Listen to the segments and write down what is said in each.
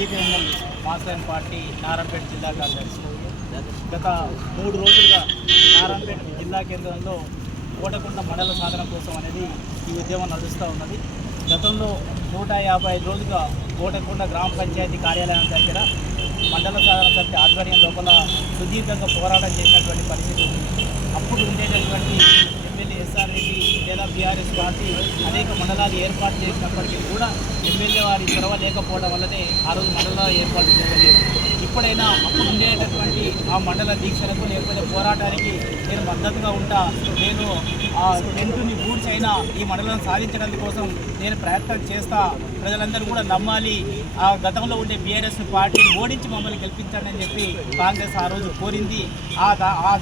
CPML Mass Line party Narayanpet జిల్లా కార్యదర్శి. గత 3 రోజులుగా నారాయణపేట జిల్లా కేంద్రంలో కోటకొండ మండల సాధన కోసం అనేది ఈ ఉద్యమం నడుస్తూ ఉన్నది. గతంలో 155 రోజులుగా కోటకొండ గ్రామ పంచాయతీ కార్యాలయం దగ్గర మండల సాధన సమితి ఆధ్వర్యం లోపల సుదీర్ఘంగా పోరాటం చేసినటువంటి పరిస్థితి ఉంది. అప్పుడు ఉండేటటువంటి ఎమ్మెల్యే ఎస్ఆర్ రెడ్డి లేదా బీఆర్ఎస్ పార్టీ అనేక మండలాలు ఏర్పాటు చేసినప్పటికీ కూడా ఎమ్మెల్యే వారి చొరవ లేకపోవడం వల్లనే ఆ రోజు మండలాలు ఏర్పాటు చేయలేదు. ఇప్పుడైనా అప్పుడు ఉండేటటువంటి ఆ మండల దీక్షలకు లేకపోతే పోరాటానికి నేను మద్దతుగా ఉంటా, నేను ఆ టెంటుని బూడ్స్ అయినా ఈ మండలం సాధించడం కోసం నేను ప్రయత్నం చేస్తా, ప్రజలందరూ కూడా నమ్మాలి, ఆ గతంలో ఉండే బీఆర్ఎస్ పార్టీని ఓడించి మమ్మల్ని గెలిపించండి అని చెప్పి కాంగ్రెస్ ఆ రోజు కోరింది.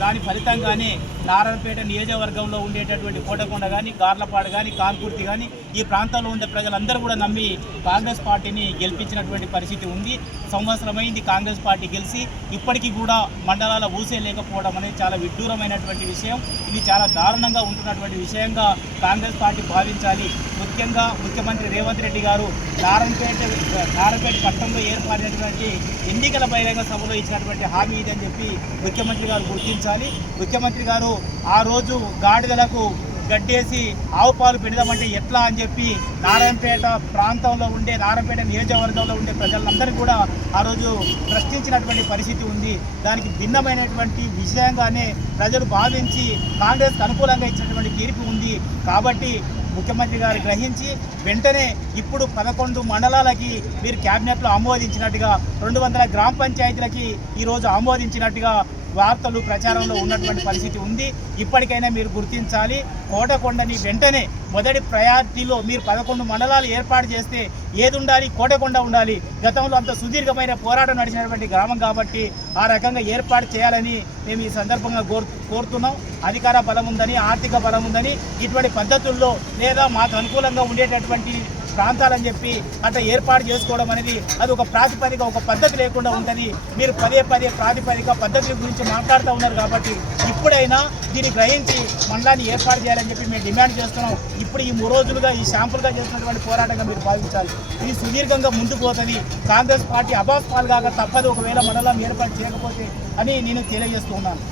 దాని ఫలితంగానే నారాయణపేట నియోజకవర్గంలో ఉండేటటువంటి కోటకొండ కానీ, గార్లపాడు కానీ, కాన్పూర్తి కానీ ఈ ప్రాంతంలో ఉండే ప్రజలందరూ కూడా నమ్మి కాంగ్రెస్ పార్టీని గెలిపించినటువంటి పరిస్థితి ఉంది. సంవత్సరమైంది కాంగ్రెస్ పార్టీ గెలిచి, ఇప్పటికీ కూడా మండలాల ఊసే లేకపోవడం అనేది చాలా విడ్డూరమైనటువంటి విషయం. ఇది చాలా దారుణంగా ఉంటున్నటువంటి విషయంగా కాంగ్రెస్ పార్టీ భావించాలి. ముఖ్యంగా ముఖ్యమంత్రి రేవంత్ రెడ్డి గారు నారాయణపేట పట్టణంలో ఏర్పడినటువంటి ఎన్నికల బహిరంగ సభలో ఇచ్చినటువంటి హామీ ఇదని చెప్పి ముఖ్యమంత్రి గారు గుర్తించాలి. ముఖ్యమంత్రి గారు ఆ రోజు గాడిదలకు గడ్డేసి ఆవు పాలు పెడదామంటే ఎట్లా అని చెప్పి నారాయణపేట ప్రాంతంలో ఉండే, నారాయణపేట నియోజకవర్గంలో ఉండే ప్రజలందరూ కూడా ఆ రోజు ప్రశ్నించినటువంటి పరిస్థితి ఉంది. దానికి భిన్నమైనటువంటి విషయంగానే ప్రజలు భావించి కాంగ్రెస్కి అనుకూలంగా ఇచ్చినటువంటి తీర్పు ఉంది. కాబట్టి ముఖ్యమంత్రి గారు గ్రహించి వెంటనే ఇప్పుడు 11 మండలాలకి మీరు క్యాబినెట్లో ఆమోదించినట్టుగా, 200 గ్రామ పంచాయతీలకి ఈరోజు ఆమోదించినట్టుగా వార్తలు ప్రచారంలో ఉన్నటువంటి పరిస్థితి ఉంది. ఇప్పటికైనా మీరు గుర్తించాలి. కోటకొండని వెంటనే మొదటి ప్రయారిటీలో మీరు 11 మండలాలు ఏర్పాటు చేస్తే ఏది ఉండాలి? కోటకొండ ఉండాలి. గతంలో అంత సుదీర్ఘమైన పోరాటం నడిచినటువంటి గ్రామం కాబట్టి ఆ రకంగా ఏర్పాటు చేయాలని మేము ఈ సందర్భంగా కోరుతున్నాం. అధికార బలం ఉందని, ఆర్థిక బలం ఉందని ఇటువంటి పద్ధతుల్లో లేదా మాకు అనుకూలంగా ఉండేటటువంటి ప్రాంతాలని చెప్పి అట్లా ఏర్పాటు చేసుకోవడం అనేది అది ఒక ప్రాతిపదిక, ఒక పద్ధతి లేకుండా ఉంటుంది. మీరు పదే ప్రాతిపదిక పద్ధతుల గురించి మాట్లాడుతూ ఉన్నారు. కాబట్టి ఇప్పుడైనా దీన్ని గ్రహించి మండలాన్ని ఏర్పాటు చేయాలని చెప్పి మేము డిమాండ్ చేస్తున్నాం. ఇప్పుడు ఈ 3 రోజులుగా ఈ శాంపుల్గా చేసినటువంటి పోరాటంగా మీరు భావించాలి. ఇది సుదీర్ఘంగా ముందుకు పోతుంది. కాంగ్రెస్ పార్టీ అబాస్ పాలు కాక తప్పదు ఒకవేళ మండలం ఏర్పాటు చేయకపోతే అని నేను తెలియజేస్తూ ఉన్నాను.